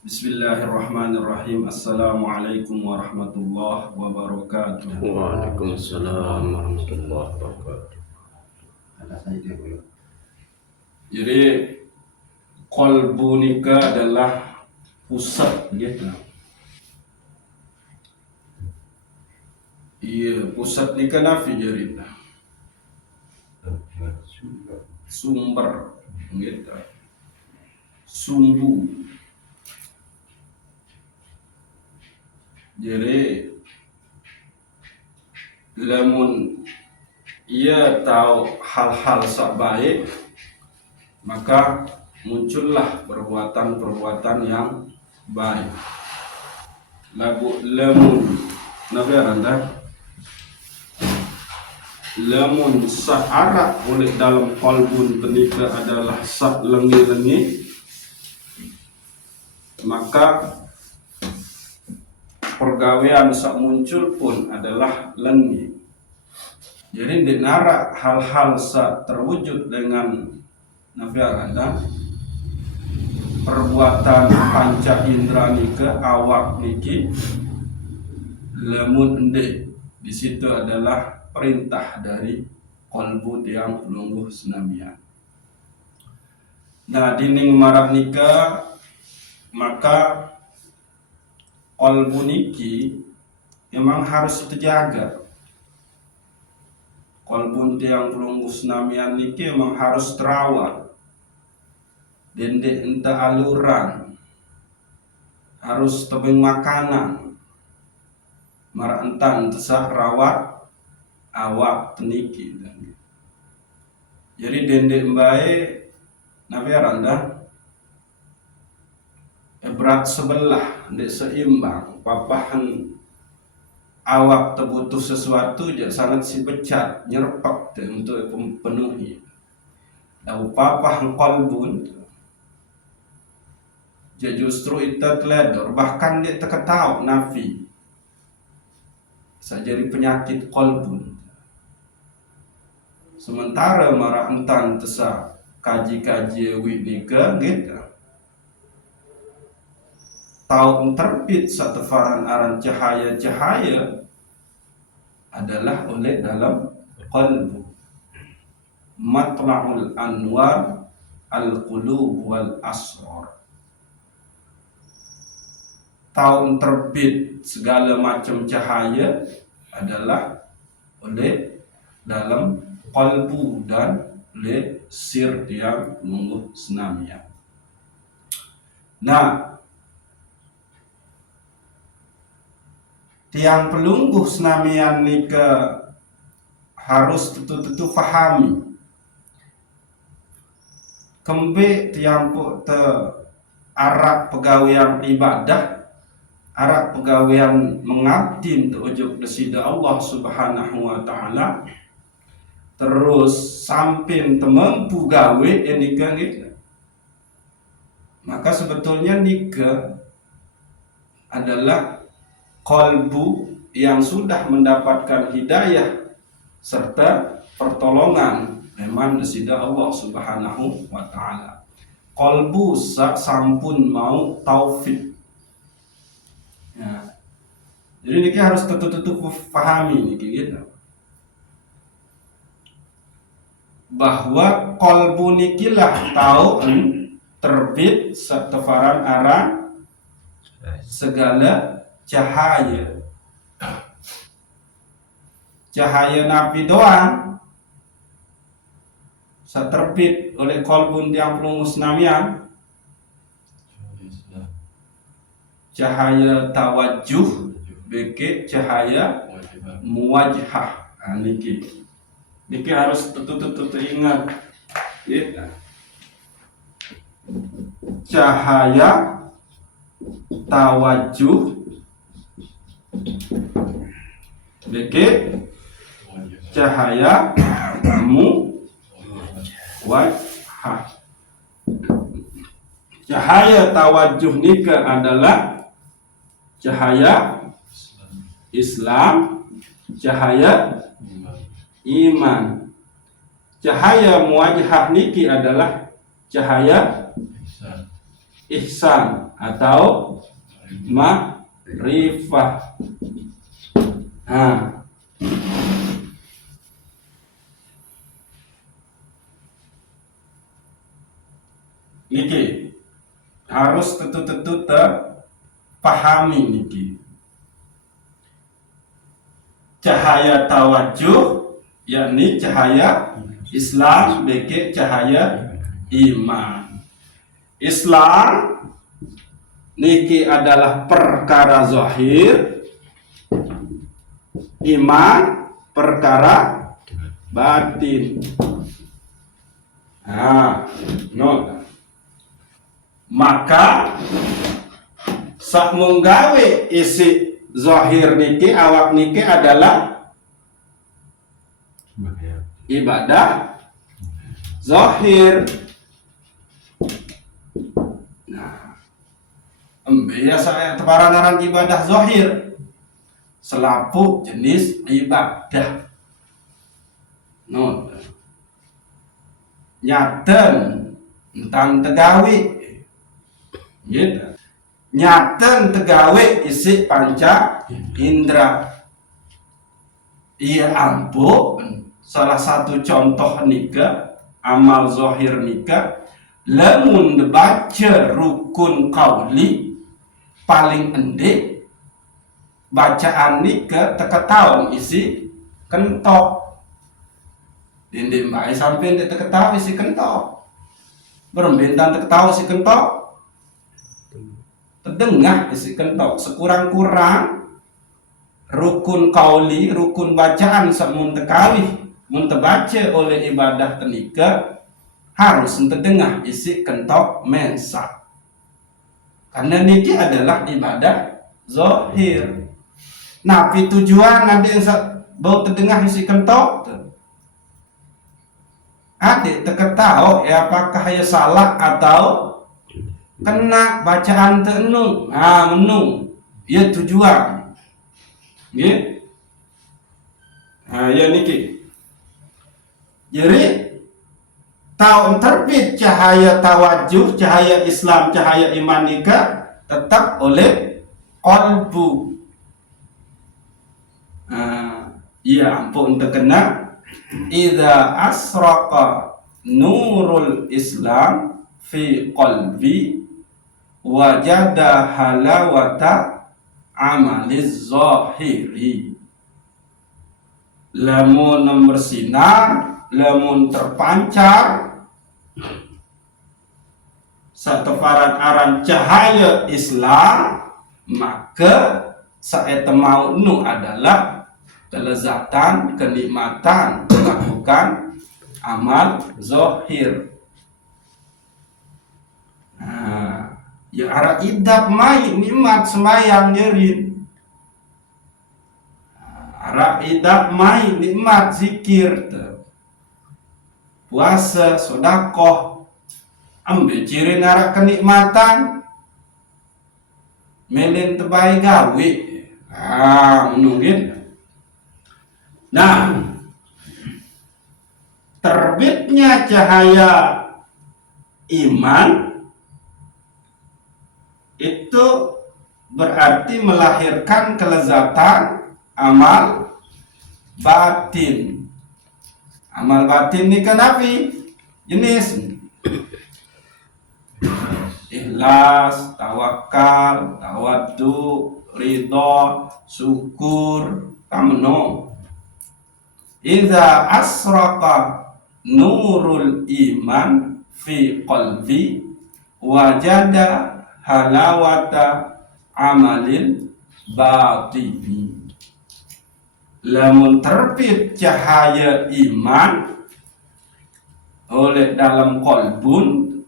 Bismillahirrahmanirrahim. Assalamualaikum warahmatullahi wabarakatuh. Waalaikumsalam warahmatullahi wabarakatuh. Jadi qalbu nikah adalah pusat gitu. Iya, pusat nikah nafi jadi sumber gitu. Sumbu. Jadi lamun ia tahu hal-hal sak baik, maka muncullah perbuatan-perbuatan yang baik. Lamun nabi anda lamun sa'arak oleh dalam qalbun penika adalah sak lengi-lengi, maka pergawean sak muncul pun adalah lengi. Jadi dinara hal-hal sak terwujud dengan nabi anda perbuatan panca indra nika awak niki lamun ende di situ adalah perintah dari qalbu yang pelungguh senamian. Nah dining marak nika maka qalbu niki memang harus terjaga. Qalbu yang pelungguh senamian niki memang harus terawat. Dendek entah aluran, harus tebing makanan, marak entan tesah rawat awak teniki. Jadi dendek mbae nabi randa berat sebelah, dek seimbang, papahan awak terbutuh sesuatu jadi sangat si pecat nyerpak untuk penuhi. Lalu papahan qalbun jadi justru itu teledor, bahkan dia terketahui nafi sajari penyakit qalbun. Sementara marah entan tesa kaji-kaji wik nika gitu tahu terbit satu faran aran cahaya-cahaya adalah oleh dalam qalbu. Matla'ul anwar al-qulub wal asrar. Tahu terbit segala macam cahaya adalah oleh dalam qalbu dan oleh sir yang menunggu senamnya. Nah, tiang pelungguh senamian nika harus tentu fahami. Kembe tiang te arak pegawaian ibadah, arak pegawaian mengabdi untuk ujuk desida Allah Subhanahu wa taala, terus samping temempu gawe nikah gitu. Maka sebetulnya nikah adalah qalbu yang sudah mendapatkan hidayah serta pertolongan memang desida Allah Subhanahu wa taala. Qalbu sampun mau taufik. Ya. Jadi niki harus tentu pahami niki gitu. Bahwa qalbu nikilah tahu terbit setefaran arah segala cahaya. Cahaya nabi doang seterbit oleh qalbun yang pelungus senamian. Cahaya tawajuh beke cahaya muwajhah. Nah, niki harus tentu ingat ya. Cahaya tawajuh beke cahaya muwajhah. Cahaya tawajuh nika adalah cahaya Islam, cahaya iman. Cahaya muwajhah niki adalah cahaya ihsan atau ma'rifah. Nah, niki harus tentu-tentu terpahami niki. Cahaya tawajuh yakni cahaya Islam bagi cahaya iman. Islam niki adalah perkara zahir, iman perkara batin. Nah, no. Maka sak menggawe isi zahir niki awak niki adalah ibadah zahir. Nah, ya saya tebaranaran ibadah zahir selapu jenis ibadah. No. Nyaten tentang tegawi. Gitu. Nyaten tegawe isi panca indra. Iya ampun, salah satu contoh nika amal zahir nika lamun baca rukun qauli paling endek bacaan nika teka tahu isi kentok. Dinding bae sampai ndek teka tahu isi kentok. Berbentan teka tahu isi kentok. Terdengar isi kentok sekurang-kurang rukun qauli, rukun bacaan samun tekali mun terbaca oleh ibadah tenika harus terdengar isi kentok mensa. Karena niki adalah ibadah zahir. Napi tujuan ada yang bau terdengar isi kentok. Adik teka tahu ya apakah ya salah atau kena bacaan tenung, menung, ya tujuan, ya, ya niki. Jadi tahu terbit cahaya tawajuh, cahaya Islam, cahaya iman nika tetap oleh qalbu. Ya ampun terkena. Idza asraqa nurul Islam fi qalbi wajada halawata amaliz zahiri. Lamun bersinar, lamun terpancar satefaran aran cahaya Islam, maka saeta maunu adalah kelezatan, kenikmatan melakukan amal zahir. Ya arah idap mai nikmat semayang jerin. Arah idap mai nikmat zikir, puasa, sedekah. Ambil ciri arah kenikmatan melin tebai gawe. Menungin. Nah, terbitnya cahaya iman itu berarti melahirkan kelezatan amal batin. Amal batin ini kan apa? Jenis ikhlas, tawakal, tawaddu, ridho, syukur, tamno. Idza asraqa nurul iman fi qalbi wajada halawata amalin batini. Lamun terbit cahaya iman oleh dalam kolbun,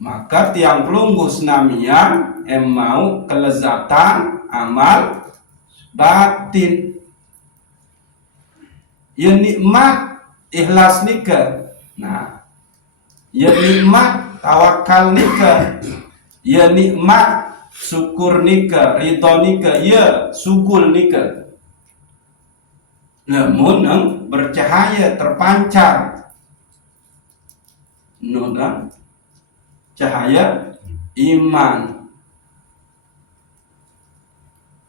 maka tiang pelunggu senamian mau kelezatan amal batin. Ya nikmat ikhlas nika. Nah, ya nikmat tawakal nika. Ya nikmat syukur nika, ridho nika, ya sugul nika. Namun yang bercahaya terpancar nona cahaya iman.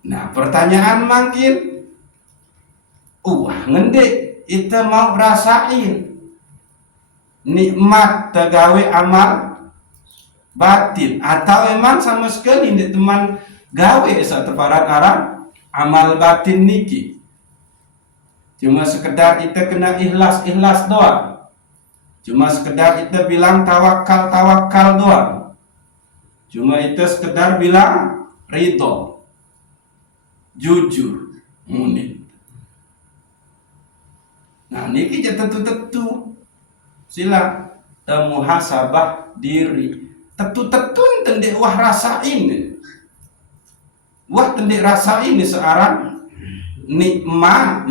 Nah, pertanyaan makin, ngendek kita mau rasain nikmat tegawe amal batin, atau emang sama sekali ini teman gawe satu parat arah amal batin niki. Cuma sekedar kita kena ikhlas doang. Cuma sekedar kita bilang tawakal doang. Cuma itu sekedar bilang ridho, jujur, munib. Nah, niki tentu sila muhasabah diri. Tentu tendek wah rasain. Wah tendek rasain searang nikmat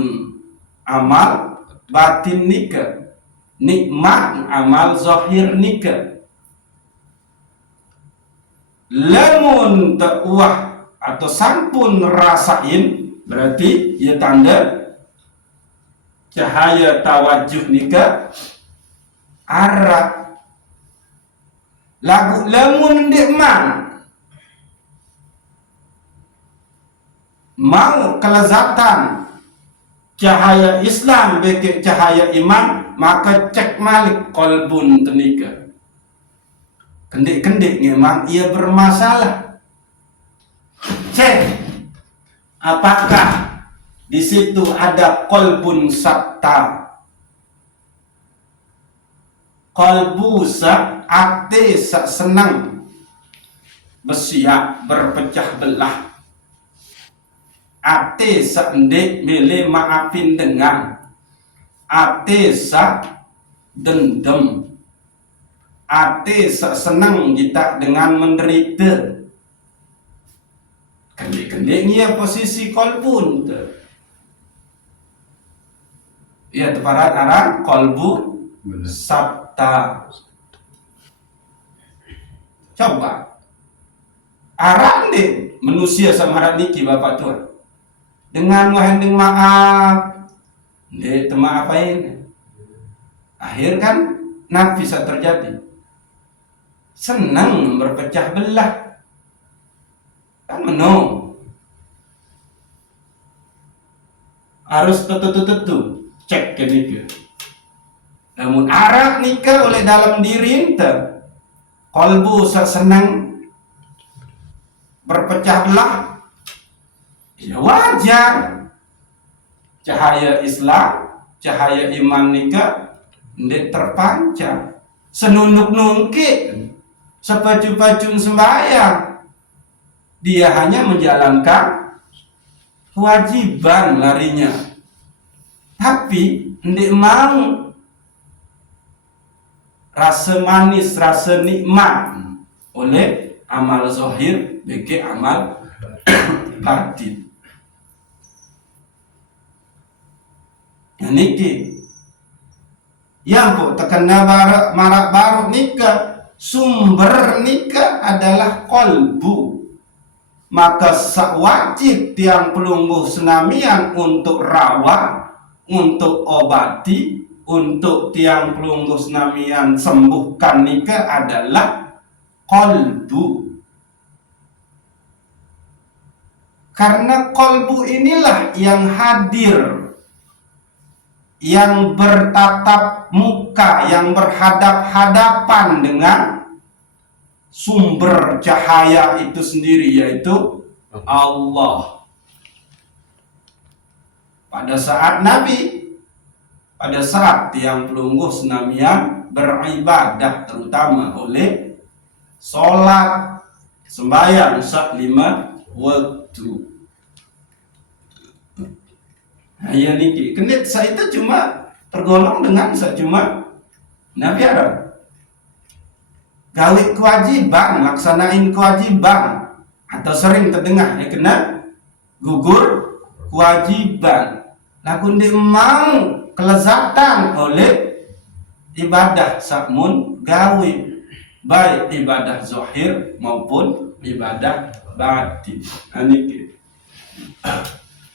amal batin nika, nikmat amal zahir nika. Lamun ta'wah atau sampun rasain, berarti ya tanda cahaya tawajuh nika arah. Lagu lamun ndek mau kelezatan cahaya Islam beke cahaya iman, maka cek malik kolbun tenika. Kendik memang ia bermasalah. Cek apakah di situ ada kolbun sabta, kolbu sak ate sak senang bersiap berpecah belah, ate sak ndek milih maafin dengan, ate sak dendam, ate sak senang kita dengan menderita. Kendik-kendiknya posisi kolbun ya teparat arah kolbu sabta. Coba arah deh manusia sama arah niki bapak tuan dengan wahending maaf deh tema apain akhir kan bisa terjadi senang berpecah belah kan menung harus tentu cek ke nikah. Namun arah nikah oleh dalam diri ente kolbu senang berpecah belah, ya wajar. Cahaya Islam, cahaya iman nikah ndek terpancar. Senunduk nungkit, sepaju-pajun sembahyang, dia hanya menjalankan kewajiban larinya, tapi ndek mau rasa manis, rasa nikmat oleh amal zahir bagi amal batin. Niki yang pun terkena marak baru nikah, sumber nikah adalah kolbu. Maka wajib tiang pelungguh senamian untuk rawat, untuk obati, untuk tiang pelungguh senamian sembuhkan nikah adalah kolbu. Karena kolbu inilah yang hadir, yang bertatap muka, yang berhadap-hadapan dengan sumber cahaya itu sendiri, yaitu Allah. Pada saat Nabi, pada saat tiang pelungguh senamian beribadah, terutama oleh sholat sembahyang 5 waktu. Ya niki, kenit saya itu cuma tergolong dengan saya cuma Nabi Adam. Gawe kewajiban, laksanain kewajiban, atau sering terdengar ya kena gugur kewajiban. Lagu dia mau kelezatan oleh ibadah sakmun gawe, baik ibadah zahir maupun ibadah batin. Niki.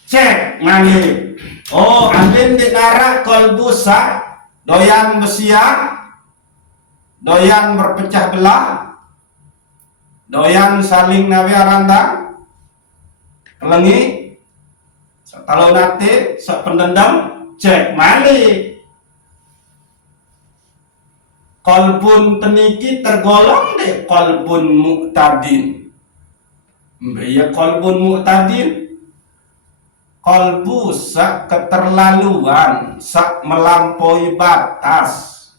Cek ngani. Oh, andin di nara kolbu sak doyan besiak, doyan berpecah belah, doyan saling nabi aranda pelengi kalau nate sak pendendam cek malik kolbun teniki tergolong deh kolbun muktadin. Ya kolbun muktadin kolbu sak keterlaluan, sak melampaui batas,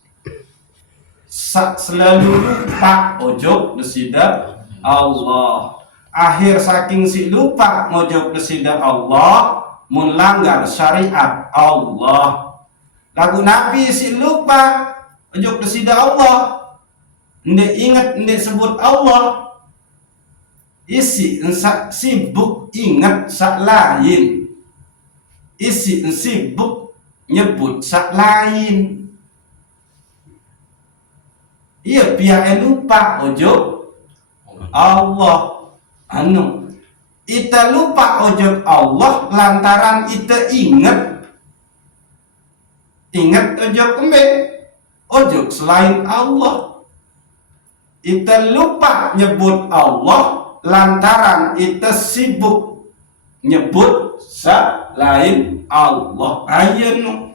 sak selalu lupa ojok desida Allah. Akhir saking si lupa ngojok desida Allah, melanggar syariat Allah. Lagu Nabi si lupa ojok desida Allah, ndek ingat ndek sebut Allah, isi ensak sibuk ingat sak lain, isi sibuk nyebut sak lain. Iya pihak lupa ojo Allah. Ita lupa ojo Allah lantaran ita ingat ojo kembe ojo selain Allah. Ita lupa nyebut Allah lantaran ita sibuk nyebut selain Allah. Ayeuna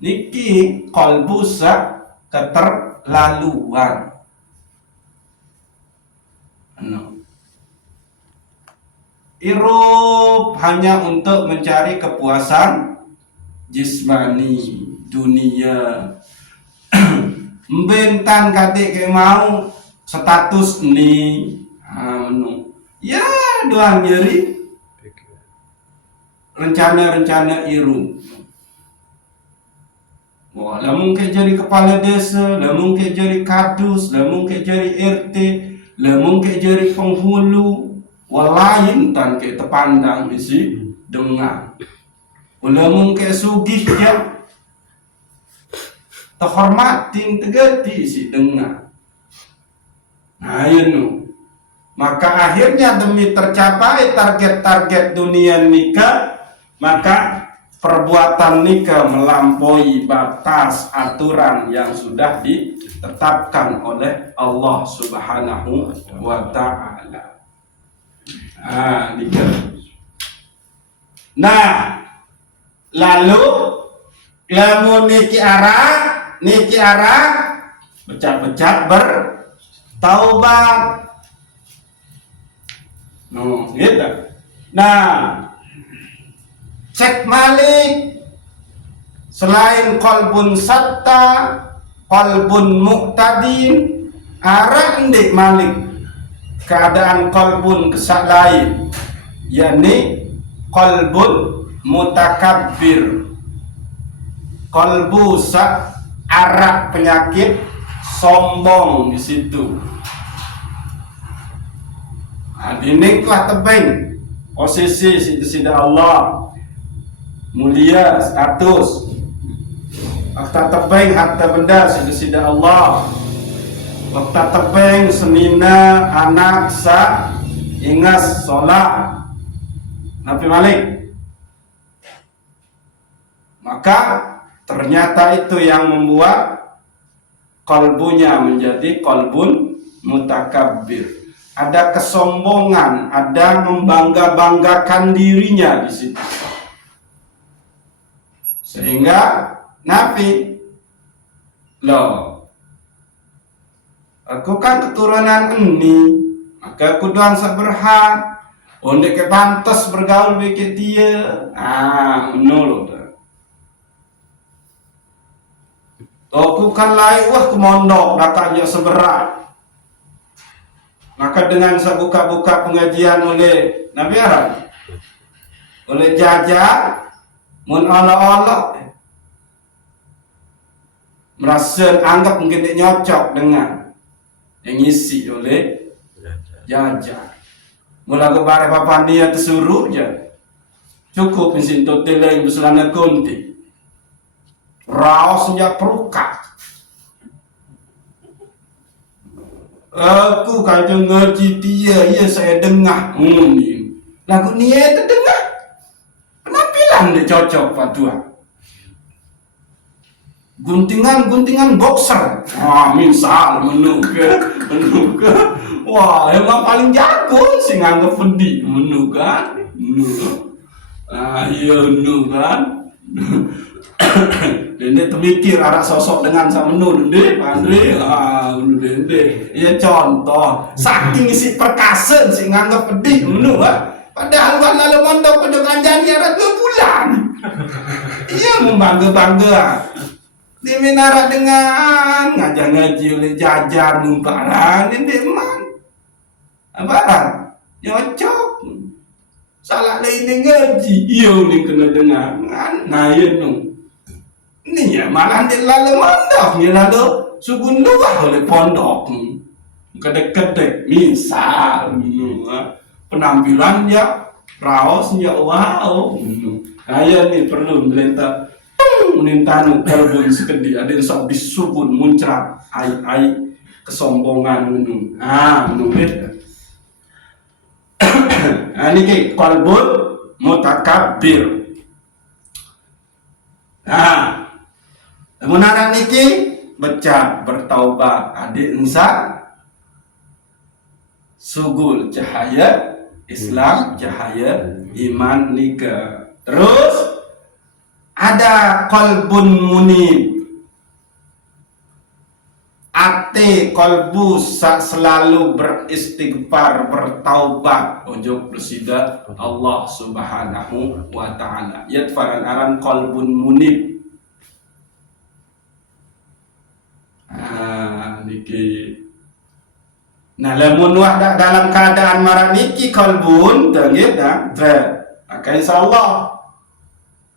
niki kalbu sak keterlaluan. Irup hanya untuk mencari kepuasan jismani dunia. Mbentan kate ke mau status ni ya doang nyeri rencana-rencana irup. Wah, lah mungkin jadi kepala desa, lah mungkin jadi kadus, lah mungkin jadi RT, lah mungkin jadi penghulu. Walain tan ke terpandang isi dengar. Lah mungkin sugih ya terhormatin tegati isi dengar. Nah, ini maka akhirnya demi tercapai target-target dunia nikah, maka perbuatan nikah melampaui batas aturan yang sudah ditetapkan oleh Allah Subhanahu wa ta'ala. Nikah. Nah, lalu lamun niki arah becat-becat bertaubat. Gitu. Nah, cek malik selain kolbun satta, kolbun muktadin, arah ndik malik keadaan kolbun kesak lain, yakni kolbun mutakabbir, kolbu sak arah penyakit sombong di situ. Ini kuah tebing posisi situ Allah mulia status waktu tebing harta benda situ Allah waktu tebing semina anak sa ingas sholat Nabi Malik. Maka ternyata itu yang membuat kolbunya menjadi kolbun mutakabbir. Ada kesombongan, ada membangga-banggakan dirinya di situ. Sehingga Nabi, loh, aku kan keturunan ini, maka aku doang seberhak, ondek ke pantas bergaul begitu dia. Menurut. Aku kan lain wah ke mondok, katanya seberat. Maka dengan saya buka-buka pengajian oleh Nabi Arab, oleh Jaja, mun Allah merasa anggap mungkin dia nyocok dengan yang isi oleh Jaja. Mula kepada papan dia tersuruh je, cukup mesin totel yang berselana kunti, raos sejak perukat. Aku kajang ngaji dia, ya saya dengar. Lagu ni terdengar. Penampilan dia cocok patua. Guntingan boxer. Misal menuka Wah, emang paling jago sih nganggep pedih menu kan. Iya nu kan. Dende terpikir arah sosok dengan sama menu dende Andre dende. Iya contoh saking isi perkasen sih nganggep pedih menu padahal kan lalu mondok pada kanjani ada 2 bulan. Iya membangga-bangga. Di menara dengan ngajak ngaji oleh jajar numparan di deman. Apa? Nyocok. Salah lain ngaji. Iya nih kena dengar. Nah iya nung. Ini ya malah di lalu mondok nih lalu sugun luah oleh pondok. Kedek-kedek misal penampilan ya raosnya wow. Kaya nih perlu melintah menintanu kalbun sekedi ada yang sok disubun muncrat ai kesombongan menung menungit. Ini kalbun mutakabbir. Menara niki baca bertaubat adik ensa sugul cahaya Islam cahaya iman nika. Terus ada kolbun munib, ate kolbu selalu beristighfar bertaubat ojo bersida Allah subhanahu wa ta'ala. Yatfaran aran kolbun munib. Niki. Nah lamun wahda dalam keadaan marah niki kolbun tengit maka insyaallah.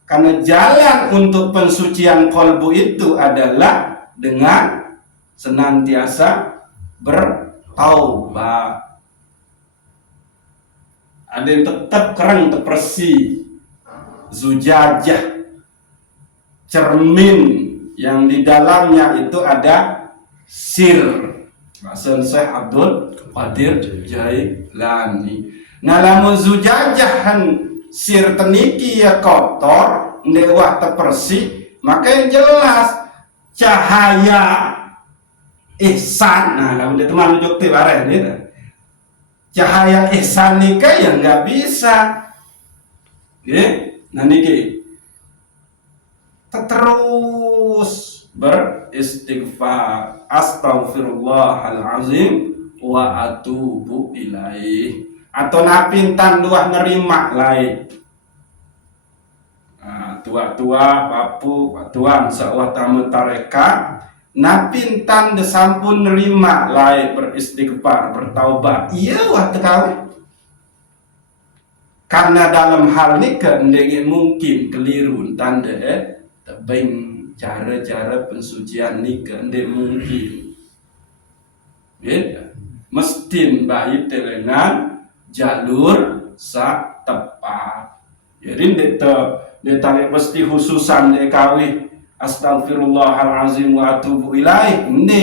Karena jalan untuk pensucian kolbu itu adalah dengan senantiasa bertaubat. Ada yang tetap kerang terpersi, zujajah, cermin yang di dalamnya itu ada sir. Bahasa Syekh Abdul Qadir Jailani. Nah lamun zujajahan sir teniki ya kotor, ndewah tepersi, maka yang jelas cahaya ihsan. Nah, lamun dia teman ujuk teh bareng ini. Cahaya ihsan nika yang nggak bisa. Nah niki terus beristighfar, astaghfirullahalazim wa atubu ilaih. Atau napintan luah nerima lain. Tua-tua papu patuan sawah tamu tareka napintan desampun nerima lain beristighfar bertaubat. Iya wah tekawi. Karena dalam hal ini keendengin mungkin keliru tanda tebing cara-cara pensucian ni keendeng mungkin. Mestin baik dengan jalur sak tepat. Jadi dia tarik pasti khususan dia kawih astagfirullahalazim wa atubu ilaih. Ini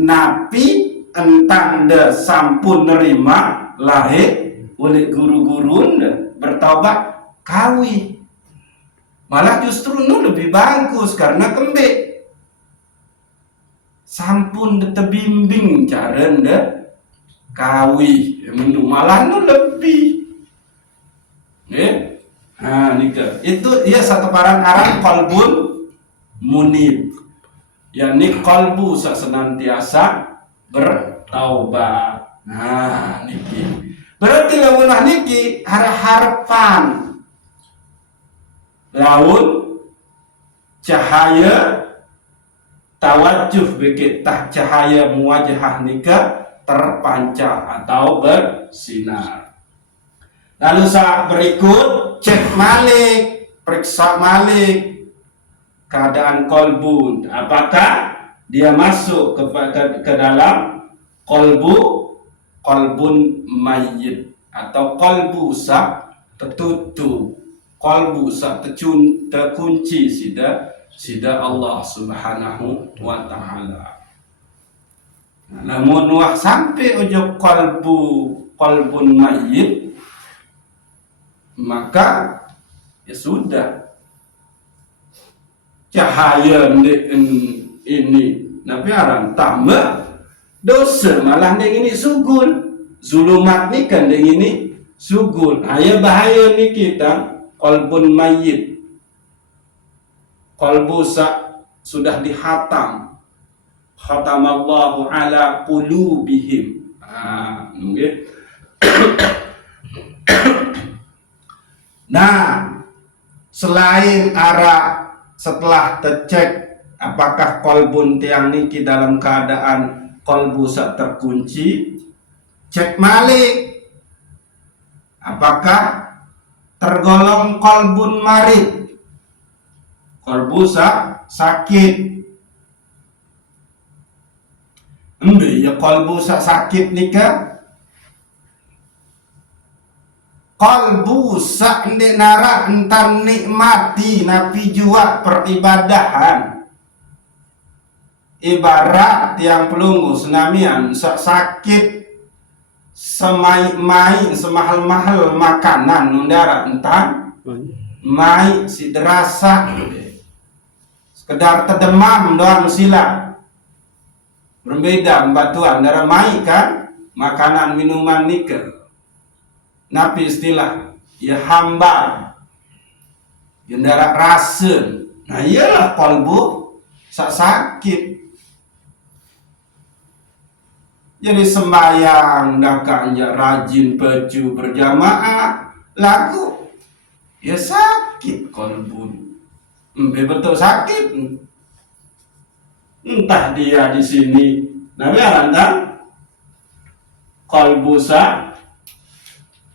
napi entang de sampun nerima lahir oleh guru-guru bertaubat kawih. Malah justru nu lebih bagus karena kembali sampun tebimbing cara kawih malah nu lebih nah nika itu ia satu paran aran kolbun munib yakni kolbu senantiasa bertaubat. Nah niki berarti lamun niki harapan laun cahaya tawajuh bekitah cahaya muwajahah nika terpancar atau bersinar. Lalu saat berikut cek malik, periksa malik keadaan kolbu, apakah dia masuk ke dalam kolbun mayyit atau kolbu sak tertutup, kolbu sak terkunci sida Allah subhanahu wa ta'ala. Namun wah sampai ujung kolbun mayyit maka ya sudah cahaya ini nabi aran tambah dosa malah deng ini sugul. Zulumat ni kan deng ini sugul. Ya bahaya ni kita qalbun mayyit. Qalbu sudah dihatam. Khatamallahu ala qulubihim. Nggih. Nah, selain arak setelah tercek apakah kolbun tiang niki dalam keadaan kolbu sak terkunci, cek malik apakah tergolong kolbun marid, kolbu sak sakit. Ya kolbu sak sakit nika kolbu sak ndek nara entar nikmati napi jua peribadahan. Ibarat tiang pelunggu senamian sak sakit semai semahal-mahal makanan nundara entar mai si derasa sekedar terdemam doang sila. Berbeda batuan darah mai kan makanan minuman nikel. Napi istilah ya hamba yang darah rasa. Nah iyalah kolbu sakit. Jadi sembahyang dak rajin baju berjamaah lagu ya sakit kolbu. Betul sakit. Entah dia di sini namanya anda kolbusa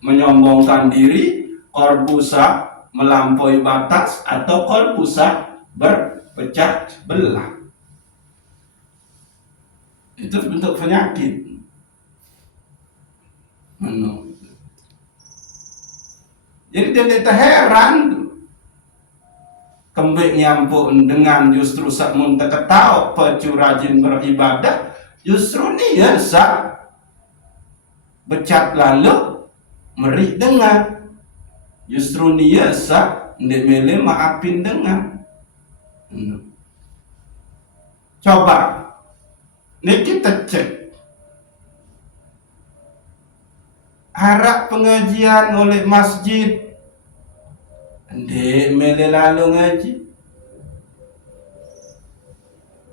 menyombongkan diri, kolbusa melampaui batas, atau kolbusa berpecah belah. Itu bentuk penyakit. Jadi dia heran kembik nyampun dengan justru sak mun teketau pecu rajin beribadah, justru ni ya sak becat lalu meri dengar, justru ni ya sak ndek mele maafin dengar. Coba ni kita cek harap pengajian oleh masjid ndek mele lalu ngaji.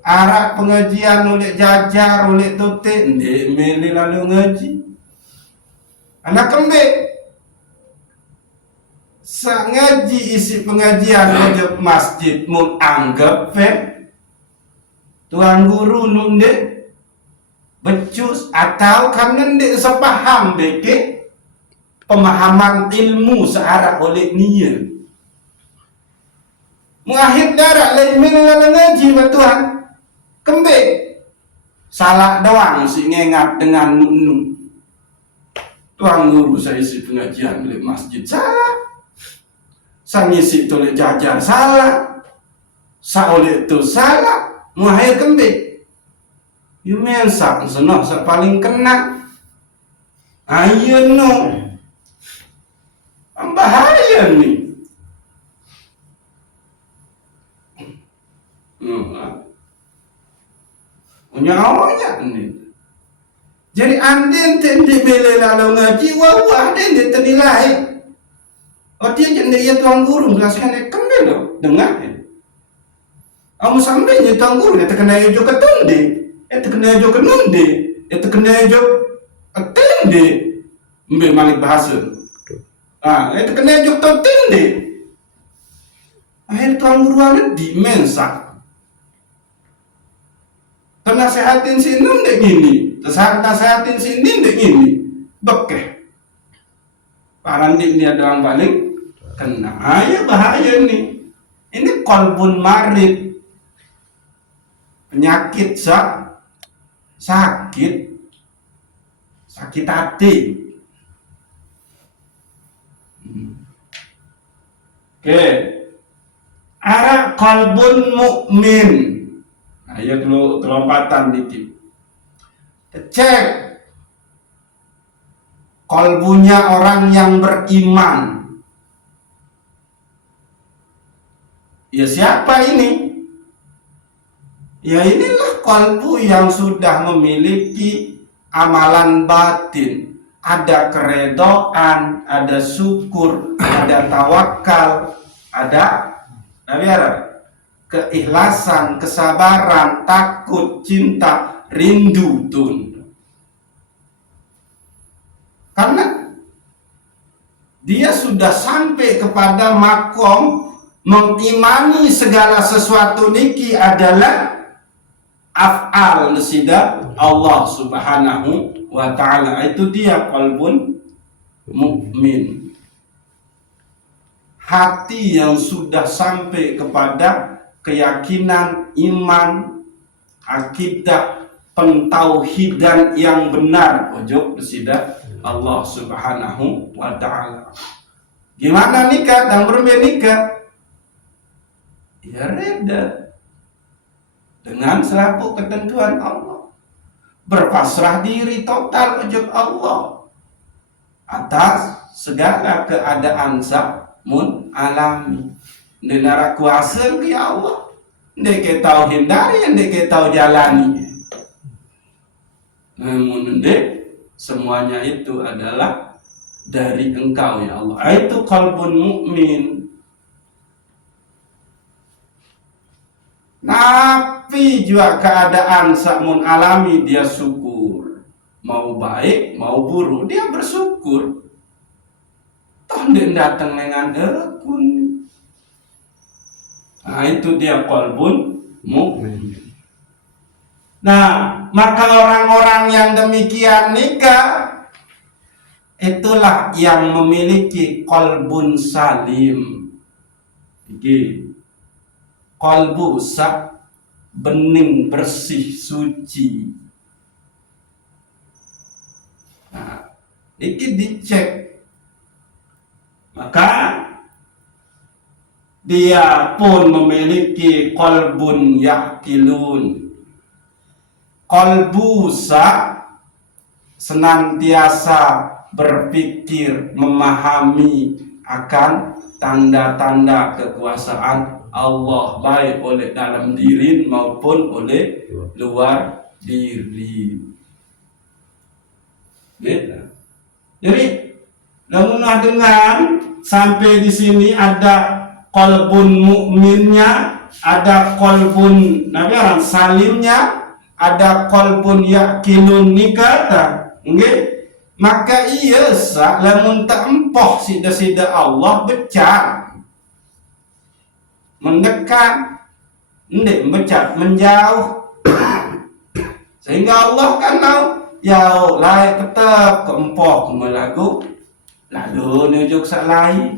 Arak pengajian oleh jajar oleh tote ndek mele lalu ngaji. Anak kembik sak ngaji isi pengajian wajib masjid mun anggap tuan guru nundek becus atau karena ndek sepaham beke pemahaman ilmu searah oleh niat. Mengakhir darah lain mengelang ngaji batuan kembik salah doang si ngengat dengan nun. Tuan guru saya isi pengajian oleh masjid salah, saya ngisi oleh jajar salah, saya oleh itu salah. Mengakhir kembik you mensak senok sak paling kena. Ayo no bahaya nih. Nyawanya nih. Jadi anden tende bele lalu ngaji wah anden ternilai. Oh dia jadi ya tuan guru menjelaskan kembali loh dengar. Kamu sampai nya tuan guru itu kena hijau ketunde, itu kena hijau kenunde, itu kena hijau tende. Mbak Malik bahasa. Itu kena hijau tende. Akhir tuan guru ada dimensak. Nasehatin si Nun dek gini, nasehatin si Nin dek gini, bekeh. Parandik dia doang balik, kena. Ya bahaya nih. Ini kolbun marid, penyakit sakit hati. Oke, arah kolbun mukmin. Ayat kelompatan dikit. Cek kolbunya orang yang beriman. Ya siapa ini? Ya inilah kalbu yang sudah memiliki amalan batin, ada keredoan, ada syukur, ada tawakal, ada keikhlasan, kesabaran, takut, cinta, rindu, tunduk. Karena dia sudah sampai kepada makom mengimani segala sesuatu niki adalah af'al nesida Allah Subhanahu wa ta'ala. Itu dia qalbun mukmin. Hati yang sudah sampai kepada keyakinan, iman, akidah, pentauhidan yang benar ojo nesida Allah Subhanahu wa ta'ala. Gimana nikah dan bermenikah? Ya reda dengan selaku ketentuan Allah, berpasrah diri total ujub Allah atas segala keadaan mun alami. Denara kuasa ya Allah, ndek tahu hindari, ndek tahu jalani. Namun ndek semuanya itu adalah dari Engkau ya Allah. Itu qalbun mukmin. Tapi juga keadaan sakmun alami dia syukur. Mau baik, mau buruk, dia bersyukur. Toh dia datang dengan ekun. Nah itu dia qalbun mukmin. Nah, maka orang-orang yang demikian nikah itulah yang memiliki qalbun salim. Qalbu sak bening, bersih, suci. Nah, ini dicek. Maka dia pun memiliki qalbun yaqilun. Qalbu sak senantiasa berpikir, memahami akan tanda-tanda kekuasaan Allah, baik oleh dalam diri maupun oleh luar diri. Jadi, dengan sampai di sini ada qalbun mukminnya, ada qalbun salimnya, ada qalbun yaqinun nikata. Nggih? Maka iya lamun tak empoh sida-sida Allah becat. Mendekat, ndek becat menjauh. Sehingga Allah kan tahu ya layak tetap keempoh melaku lalu nujuk salai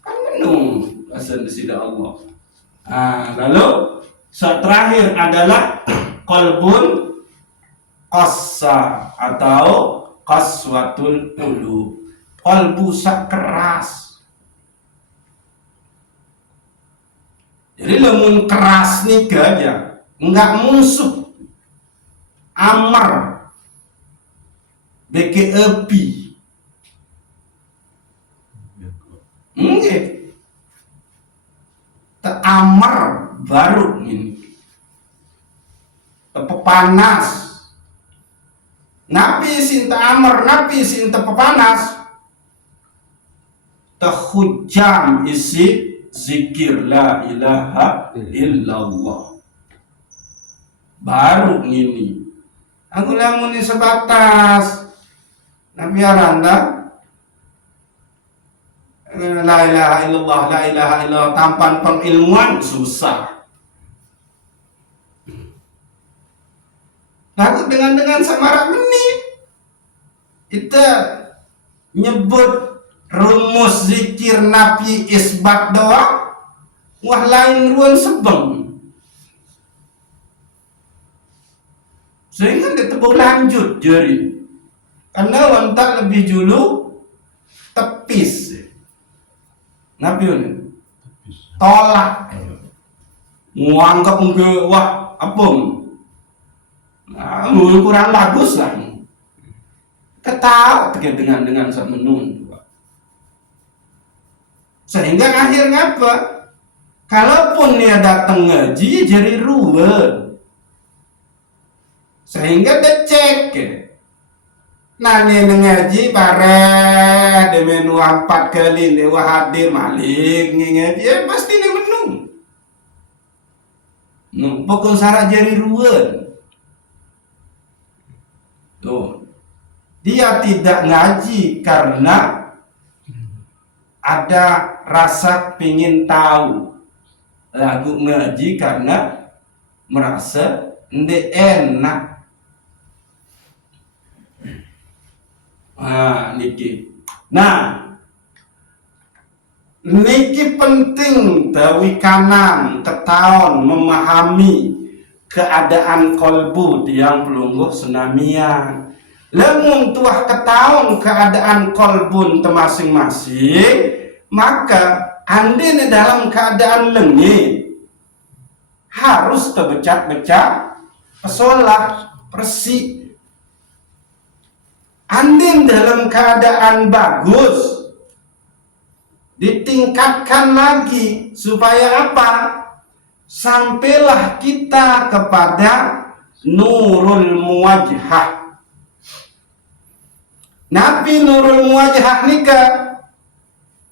kan menung asal sida Allah. Lalu terakhir adalah qalbun qassa atau qaswatul qulub. Qalbu sak keras. Jadi lemun keras nih aja, enggak musuh, amar, beke api, enggak, teramar baru ini, tepepanas, napi sinta amar, napi sinta pepanas, tehujam isi zikir la ilaha illallah baru ini. Aku lamun ini sebatas Nabi Aranda la ilaha illallah, la ilaha illallah tanpa pengilmuan susah. Aku dengan samarak menit kita nyebut rumus zikir nabi isbat doang, wah lain ruang sebeng. Sehingga dia tebu lanjut jari. Karena wantak lebih dulu tepis. Nabi ini tolak. Nganggap enggak wah apa? Nah, kurang bagus lah. Ketawa dengan semenun. Sehingga akhirnya apa? Kalaupun dia datang ngaji jadi ruwet. Sehingga dicek. Nani ngaji bareh demi 4 kali dewa hadir malik ngaji pasti ni menung. Pokok syarat jari ruan. Tuh. Dia tidak ngaji karena ada rasa pingin tahu. Lagu ngaji karena merasa ndek enak. Niki penting dawi kanan ketahuan memahami keadaan kolbu tiang pelungguh senamian. Lamun tuah ketahuan keadaan kolbun masing-masing, maka anda dalam keadaan lengi harus terbecak-becak pesolah bersih. Andin dalam keadaan bagus, ditingkatkan lagi supaya apa? Sampailah kita kepada nurul muwajhah. Nabi nurul muwajhah nika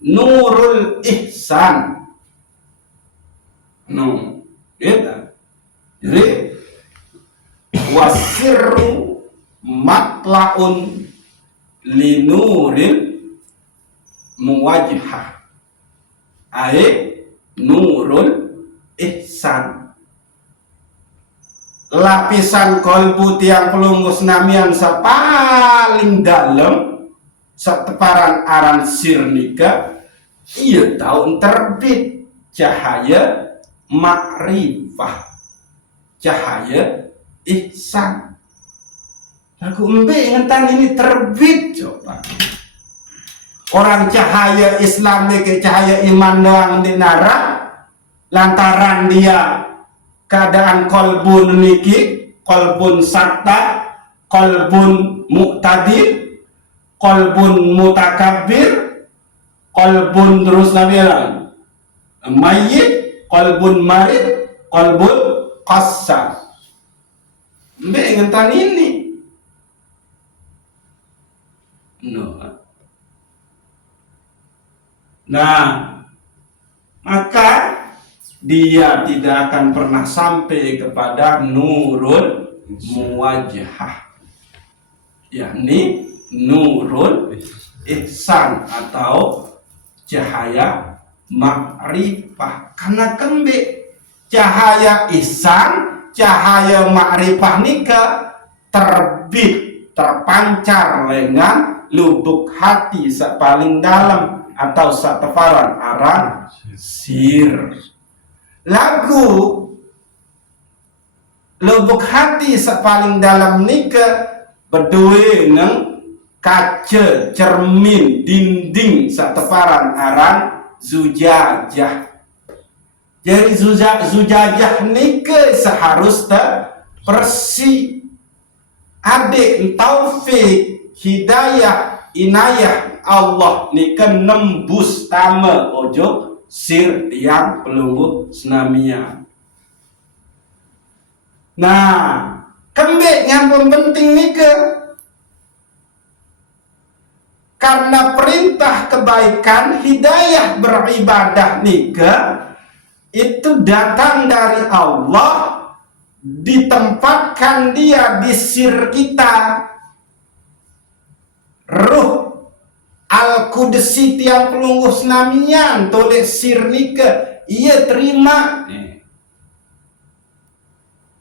nurul ihsan. Jadi wasirru matlaun linuril muwajhah ay nurul ihsan. Lapisan kolbu tiang pelunggus namian paling dalam seteparan aran sirnika ia tahun terbit cahaya makrifah, cahaya ihsan. Lagu embe ngentang ini terbit coba. Orang cahaya Islam ke cahaya iman doang di nara lantaran dia keadaan kolbun niki, kolbun sakta, kolbun muqtadir, kolbun mutakabbir, kolbun terus nabilan mayyit, kolbun marid, kolbun qassar. Embe ngentang ini Nah, maka dia tidak akan pernah sampai kepada nurul muwajhah, yakni nurul ihsan atau cahaya makrifah. Karena kembe cahaya ihsan, cahaya makrifah nika terbit, terpancar dengan lubuk hati paling dalam atau teparan aran sir. Lagu lubuk hati paling dalam nika berdua neng kaca cermin dinding teparan aran zujajah. Jadi zujajah nika seharusnya bersih. Adik taufik hidayah inayah Allah nika nembus tama ojo sir tiang pelungguh senamia. Nah, kembek yang penting nika karena perintah kebaikan hidayah beribadah nika itu datang dari Allah, ditempatkan dia di sir kita. Ruh Al-Qudsi tiang pelungguh senamian tolek sir nika ia terima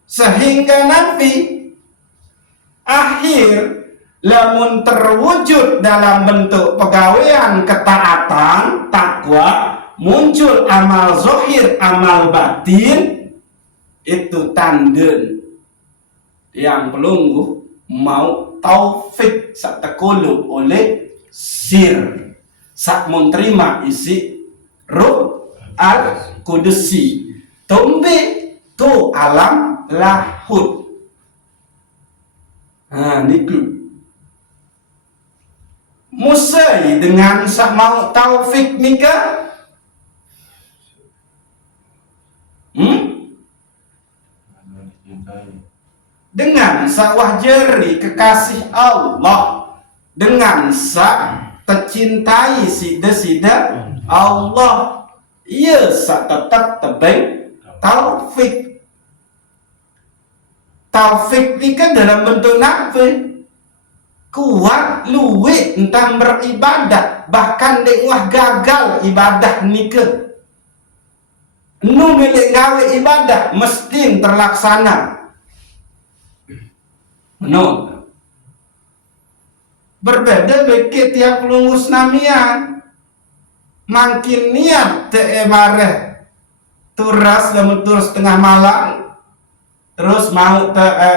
sehingga nanti akhir lamun terwujud dalam bentuk pegawaian ketaatan takwa, muncul amal zahir amal batin, itu tanden yang pelungguh mau taufik sak tekulu oleh sir sak menerima isi ruh al-Qudsi tumbe tu alam lahud. Niku musai dengan sak mau taufik nika dengan dengan sawah jeri kekasih Allah, dengan sa tercintai sida Allah, ia sa tetap tebing taufik. Taufik ni kan dalam bentuk apa? Kuat luwih entang beribadat, bahkan dek wah gagal ibadah ni ke. Nu milik gawe ibadah mesti terlaksana. No. Berbeda bagi tiap lungus namian. Makin niat te mareh turas dan terus tengah malam, terus mau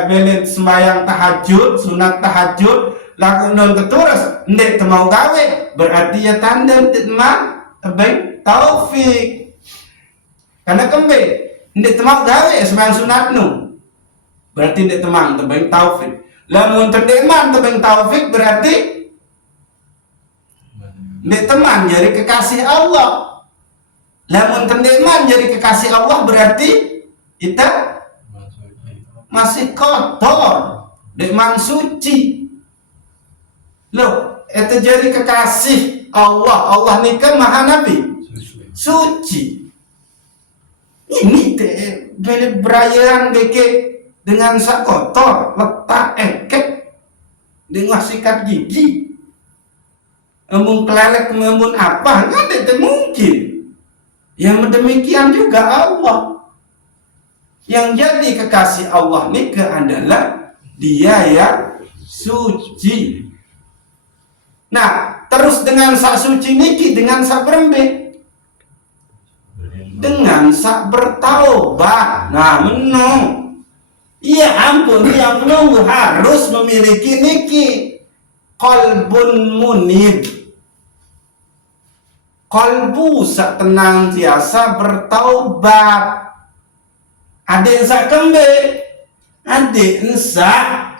belit sembahyang tahajud, sunat tahajud, lagu non keturas, ndek mau gawe, berarti ya tanda tetma baik taufik. Karena kembe, ndek mau gawe sembahyang sunat nu, berarti ndek temang tebing taufik. Lamun terdeman tebing taufik berarti ndek teman jadi kekasih Allah. Lamun terdeman jadi kekasih Allah berarti kita masih kotor, ndek man suci. Loh, itu jadi kekasih Allah. Allah ni kan maha nabi suci. Ini teh beli berayan beke dengan sak kotor, letak ekek dengan sikat gigi, embun kelelek, embun apa, nggak ada mungkin. Yang demikian juga Allah. Yang jadi kekasih Allah ni adalah dia yang suci. Nah, terus dengan sak suci niki dengan sak berembe, dengan sak bertaubat. Nah, menung. Iya ampun, yang menunggu harus memiliki niki qalbun munib, kalbu sak tenang tiasa bertaubat. Adik sak kembe, adik sak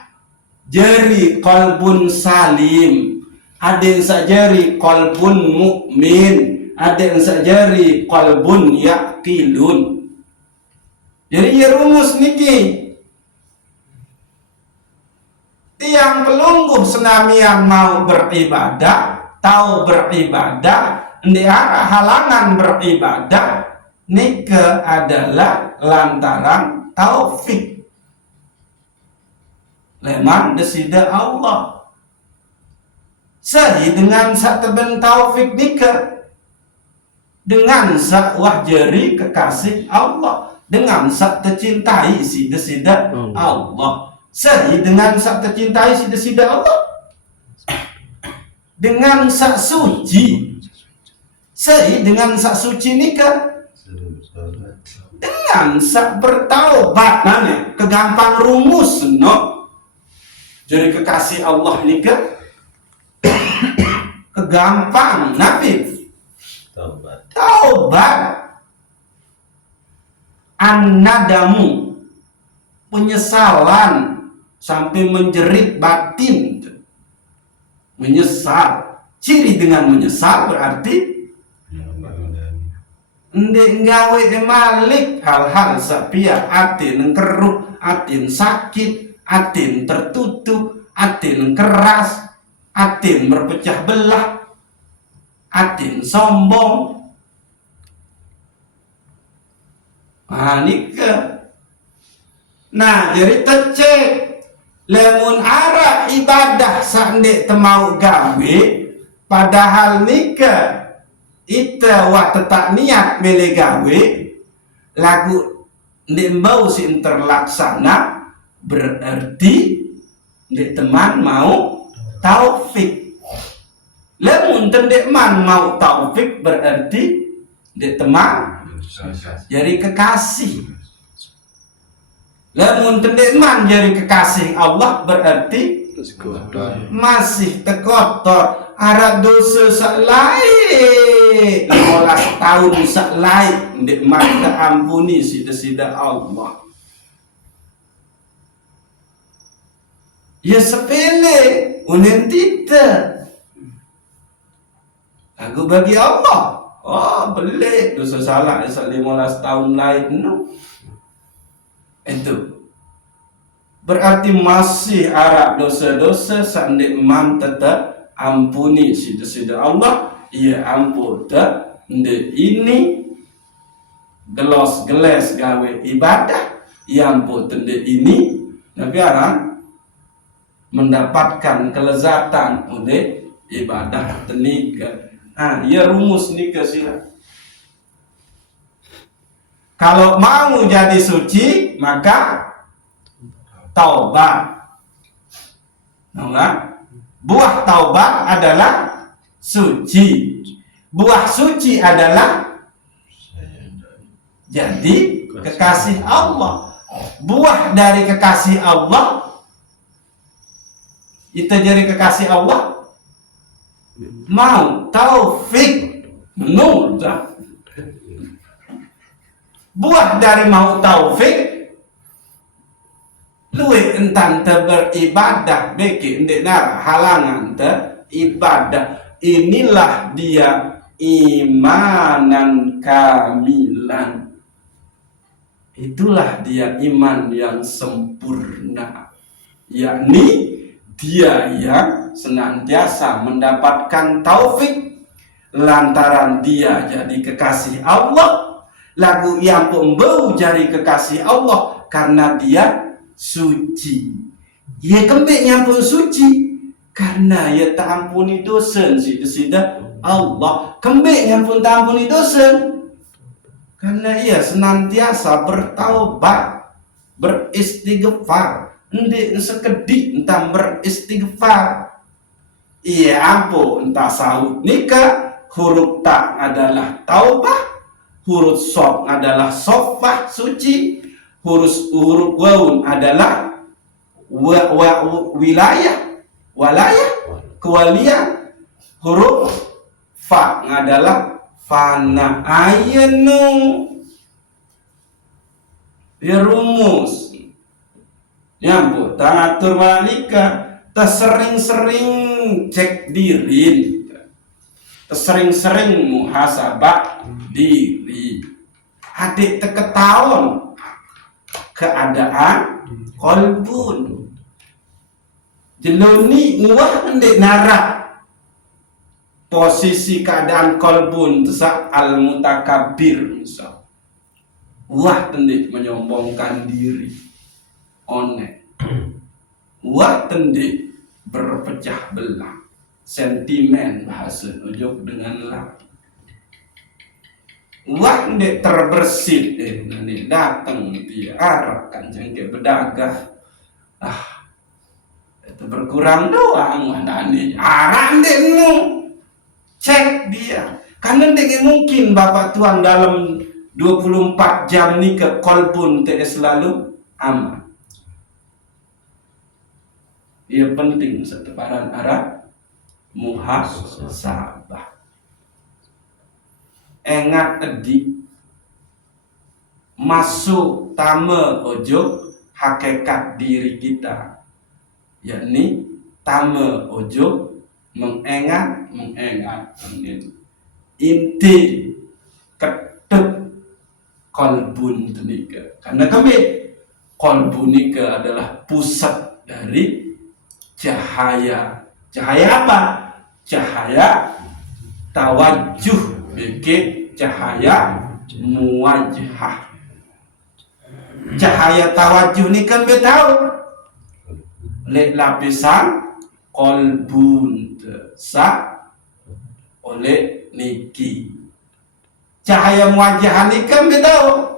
jeri qalbun salim, adik sak jeri qalbun mukmin, adik sak jeri qalbun yaqilun. Jadi ya rumus niki. Tiang pelungguh senamian mau beribadah, tahu beribadah, di arah halangan beribadah, nika adalah lantaran taufik. Leman desida Allah. Sehingga dengan sak teben taufik nika, dengan sak wahjeri kekasih Allah, dengan sak tercintai si desida Allah. Sehingga dengan sak tercintai sida Allah, dengan sak suci, sehingga dengan sak suci nikah, dengan sak bertaubat, nane kegampang rumus no. Jadi kekasih Allah nikah kegampang nabi taubat an-nadamu, penyesalan sampai menjerit batin, menyesal. Ciri dengan menyesal berarti ndek gawe malik hal-hal sapia atin keruh, atin sakit, atin tertutup, atin keras, atin berpecah belah, atin sombong. Nikah. Nah, jadi tercek lemun arah ibadah sandek temau gawe, padahal nikah ita wah tetap niat mele gawe lagu ndembau sin terlaksana, berarti ndek teman mau taufik. Lemun tendek man mau taufik berarti ndek teman jadi kekasih. Lamun tendekman jadi kekasih Allah berarti masih terkotor. Arab dosa saklai 15 tahun saklai ndekman ampuni sida-sida Allah. Ya sepele unen tita aku bagi Allah. Oh boleh dosa salah 15 tahun lain no. Itu berarti masih ada dosa-dosa sandek man tetap ampuni sida-sida Allah ia ampun ndek ini gelos-geles gawe ibadah yang ampun ndek ini tapi orang mendapatkan kelezatan oleh ibadah tenika. Ya rumus nika sila. Kalau mau jadi suci maka taubat. Buah taubat adalah suci. Buah suci adalah jadi kekasih Allah. Buah dari kekasih Allah itu jadi kekasih Allah mau taufik menurut. Buah dari mau taufik luwe entan beribadah beki ndek halangan ibadah. Inilah dia imanan kamilan. Itulah dia iman yang sempurna, yakni dia yang senantiasa mendapatkan taufik lantaran dia jadi kekasih Allah. Lagu yang pembau jadi kekasih Allah karena dia suci. Ia kembeknya pun suci karena ia tak ampuni dosa sida Allah. Kembeknya pun tak ampuni dosa karena ia senantiasa bertaubat, beristighfar. Ndek sekedik entah beristighfar. Ia ampun entah saud nikah, huruf tak adalah taubah, huruf sod adalah sofah suci, huruf waun adalah wilayah, walayah, kewalian, huruf fa adalah fana ayenu. Ya rumus nyambut tangatur malika tersering-sering cek diri, tersering-sering muhasabah diri. Adik teketahuan keadaan kolbun jeloni nguah ndek narak posisi keadaan kolbun tesak al mutakabir misal wah tendik menyombongkan diri onek wah tendik berpecah belah sentimen bahasa ujuk dengan lah wah ndek terbersit nanti datang dia arahkan jengke bedagang itu berkurang doang mana nih arah ndek nu cek dia karena ndek mungkin Bapak Tuhan dalam 24 jam nih ke kolbun tidak selalu aman. Ia penting seteparan arah muhasabah. Engat edi masuk tame ojo hakikat diri kita, yakni tame ojo mengengat inti ketuk kolbun tenika. Karena kami kolbun nika adalah pusat dari cahaya. Cahaya apa? Cahaya tawajuh, bikin cahaya muwajhah. Cahaya tawajuh ni kan tahu oleh lapisan kolbun sa oleh niki. Cahaya muwajhah ni kan tahu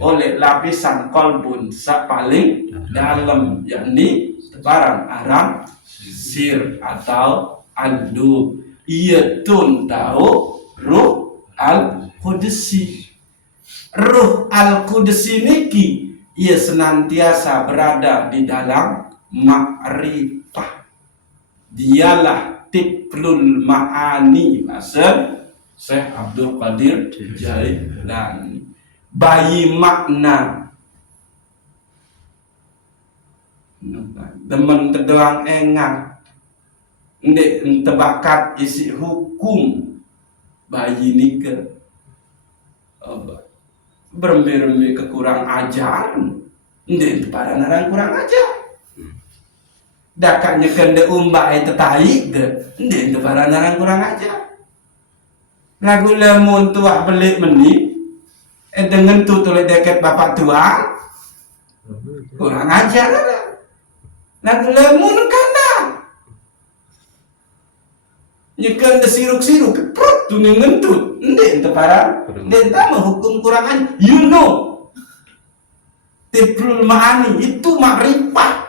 oleh lapisan kolbun sa paling dalam, yakni barang aram sir atau adu. Ia tun tahu ruh al-qudsi. Ruh al-qudsi niki ia senantiasa berada di dalam ma'rifah. Dialah tiplul ma'ani bahasa Syekh Abdul Qadir Jailani. Bayi makna demen tedoang engang ndek tebakat isi hukum bayi nika berembe-rembe kekurang ajaran Ndek para narang kurang aja. Dakaknya kende umbak itu tahi de. Ndek para narang kurang aja. Lagu lemun tua belik meni. Dengan tu tulis deket bapak tua. Kurang ajar ada. Lagu lemun kandang. Nyekan de siruk-siruk keprut tu ngentut. Ndek para. Ndek tahu hukum kurang aja. You know. Tiplul ma'ani itu makrifat.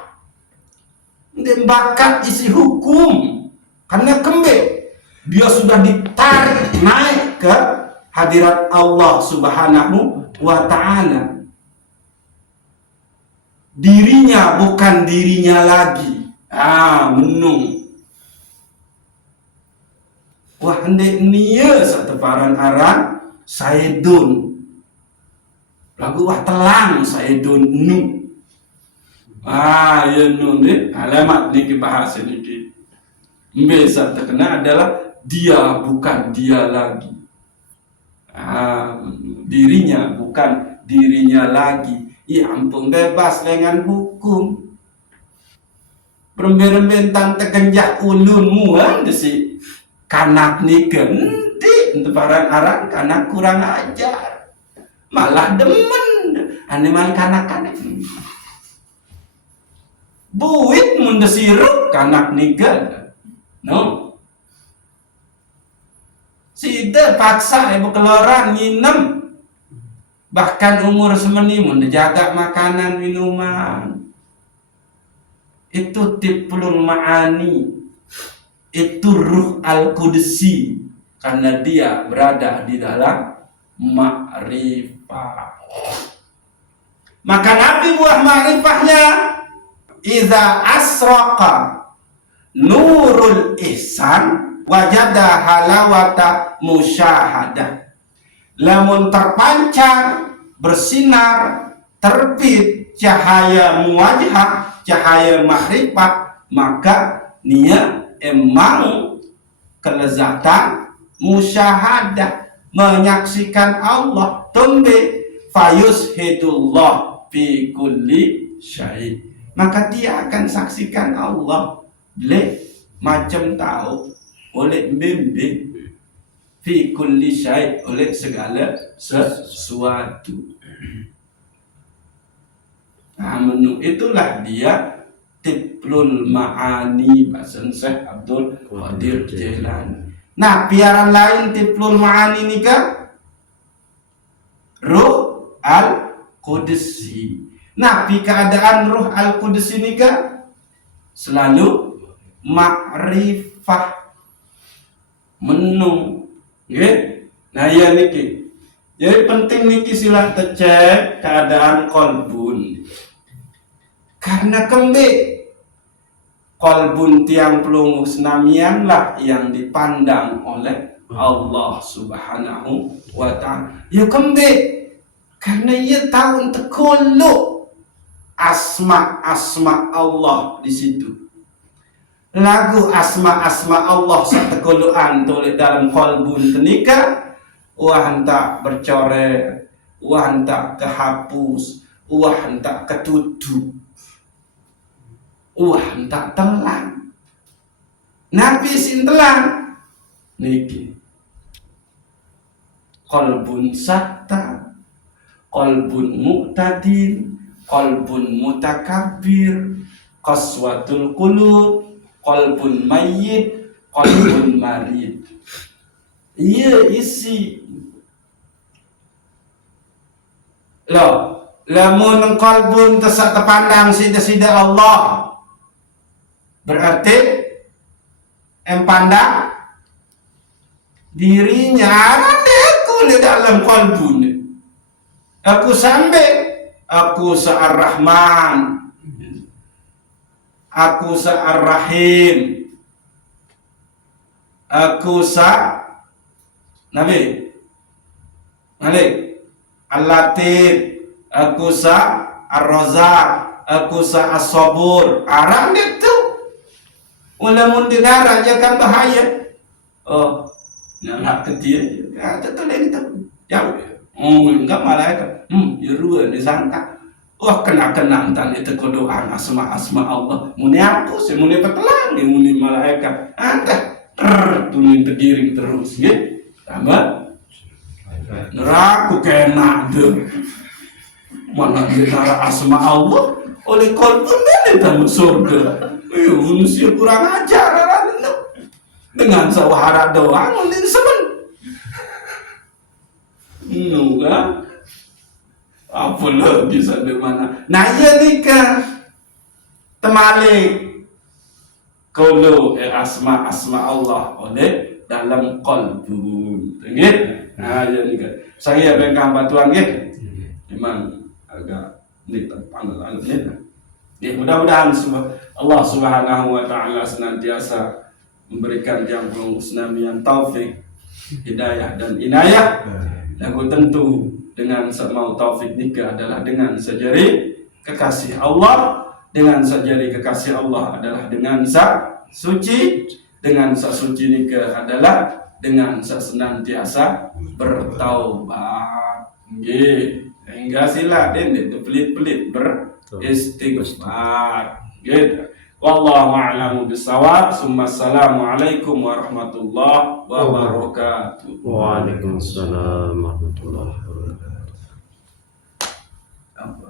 Dan bakat isi hukum. Karena kembe dia sudah ditarik naik ke hadirat Allah Subhanahu wa ta'ala. Dirinya bukan dirinya lagi. Menung. Wah hendek nia sateparan aran Saidun. Lagu wah telang Saidun nu. Ya nu ni alamat ni bahasa ni. Biasa terkena adalah dia bukan dia lagi. Dirinya bukan dirinya lagi. Ya ampun bebas dengan hukum. Beremben-remben tante genjak ulunmu desi kanak niken nanti untuk para arang kanak kurang ajar. Malah demen animal kanak-kanak. Buit mendesiruk kanak niken. No. Sida paksa ibu keluaran nginem. Bahkan umur semeni menjaga makanan minuman. Itu tiplul ma'ani. Itu ruh al-qudsi. Karena dia berada di dalam ma'rifah. Maka Nabi buah ma'rifahnya iza asraqa nurul ihsan wajada halawata musyahadah. Lamun terpancar, bersinar, terbit cahaya muwajhah, cahaya ma'rifah, maka nia emang kelezatan musyahadah, menyaksikan Allah. Tumbe fayushidullah fi kulli syai', maka dia akan saksikan Allah le macam tahu oleh bimbing fi kulli syai', oleh segala sesuatu. Menu itulah dia tiplul ma'ani bahasa Syekh Abdul Qadir Jailani. Nah, piaran lain tiplul ma'ani ni kan ruh al-qudsi. Nah, pi keadaan ruh al-qudsi ni kan selalu ma'rifah menung. Okay? Nah, ya niki. Jadi penting niki sila cek keadaan kolbun. Karena kembe kolbun tiang pelungu senamian lah yang dipandang oleh Allah Subhanahu wa ta'ala. Ya kembe karena ia tahu tekulu asma-asma Allah di situ. Lagu asma-asma Allah satekuluan tulis dalam kolbun tenika, wah hentak bercoret, wah hentak kehapus, wah hentak ketutup, wah hentak telan. Nabi sin telan niki kolbun sakta, kolbun mu'tadil, kolbun mutakabbir, qaswatul qulub, qalbun mayyit, qalbun marid. Ia isi loh, lamun qalbun tesak terpandang sida-sida Allah, berarti empandang dirinya aku di dalam qalbun. Aku sampai aku Ar-Rahman, aku Ar-Rahim, aku Nabi Al-Latif, aku Ar-Razak, aku As-Sabur. Arang itu walaupun dengar aja kan bahaya. Oh, nak kecil ya, tentu lagi tahu jauh. Enggak malaikat. Ya ruan disangka. Wah kena antan itu kodoan asma Allah. Muni aku sih muni petelangi muni malaikat. Anta tunin tergiring terus gitu. Tambah neraku kena deh. Mana ditara asma Allah oleh kolpun ini dalam surga. Manusia kurang ajar dengan sawahara doang mungkin semen. Nuga apa lagi sampai mana? Nah iya nikah temalik kalau asma Allah oleh dalam kolbu, gitu. Nah iya nikah. Saya bengkang batuan gitu. Memang agak ini terpanggil gitu. Ya, mudah-mudahan Allah Subhanahu wa taala senantiasa memberikan jampung senamian taufik, hidayah dan inayah. Lagu tentu dengan semau taufik nikah adalah dengan sejari kekasih Allah, dengan sejari kekasih Allah adalah dengan suci, dengan suci nikah adalah dengan senantiasa bertaubat. Nggih, hingga sila den pelit-pelit beristighfar. Gitu. Wallahu a'lamu bissawab. Assalamualaikum warahmatullahi wabarakatuh. Waalaikumsalam warahmatullahi wabarakatuh. Apa?